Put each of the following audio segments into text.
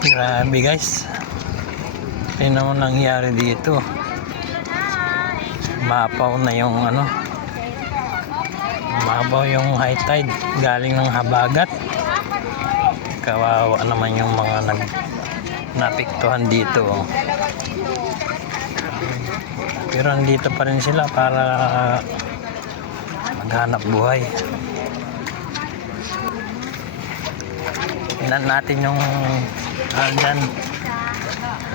Grabe guys. Tingnan mo nangyari dito. Mapaw na yung ano. Mabaw yung high tide galing ng habagat. Kawawa naman yung mga napiktuhan dito. Pero nandito pa rin sila para maghanap buhay. Tingnan natin yung dyan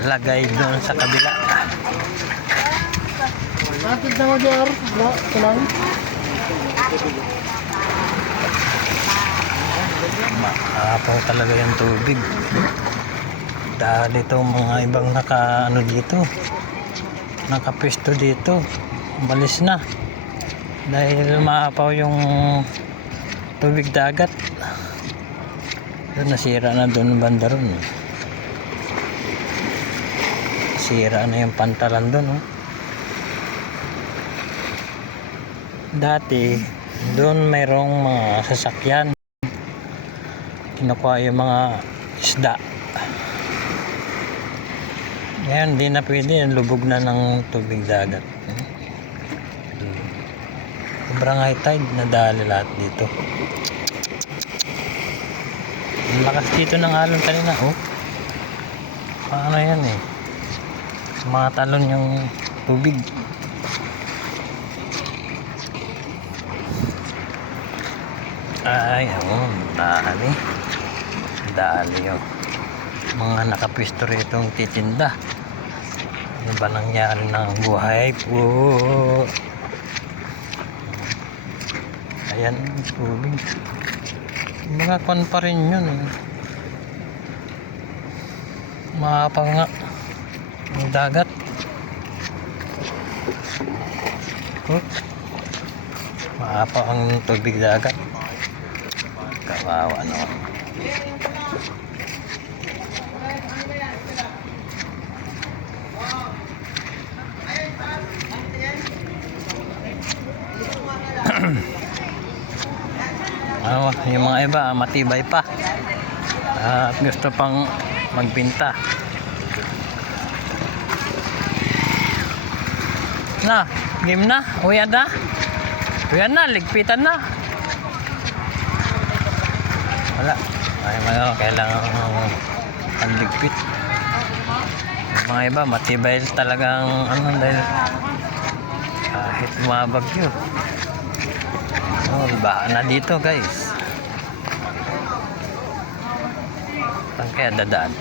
lagay doon sa kabila. Natin na mo dyan, kulang. Maapaw talaga yung tubig. Dahil itong mga ibang nakapisto dito, umalis na. Dahil maapaw yung tubig dagat. Doon nasira na doon banda ron. Sira na yung pantalan doon. Oh. Dati, doon mayroong mga sasakyan. Kinukuha yung mga isda. Ngayon, di na pwede. Lubog na ng tubig dagat. Sobrang high tide. Nadali lahat dito. Ang lakas dito ng alon kanina. Oh. Paano yan eh? Mga talon yung tubig. Ay, oh, dali yun. Mga nakapwisto rito titinda. Ano ba nangyari ng buhay po? Ayan, tubig. Mga kwan pa rin yun. Maapaw nga ang dagat. Maapaw ang tubig dagat. Kawawa naman. Yung mga iba matibay pa at gusto pang magbenta. Na, game na, uyan na, ligpitan na. Wala, ay mga kailangan ligpit. Yung mga iba matibay talagang ano, dahil kahit mabagyo. Oh, baha na dito guys. Saan kaya dadaan?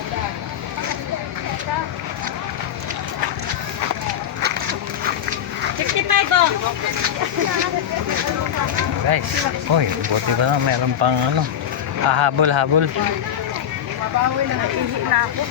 Guys, oy, buti ba na mayroon pang ano, habol. Mabawi na, ihi na ako.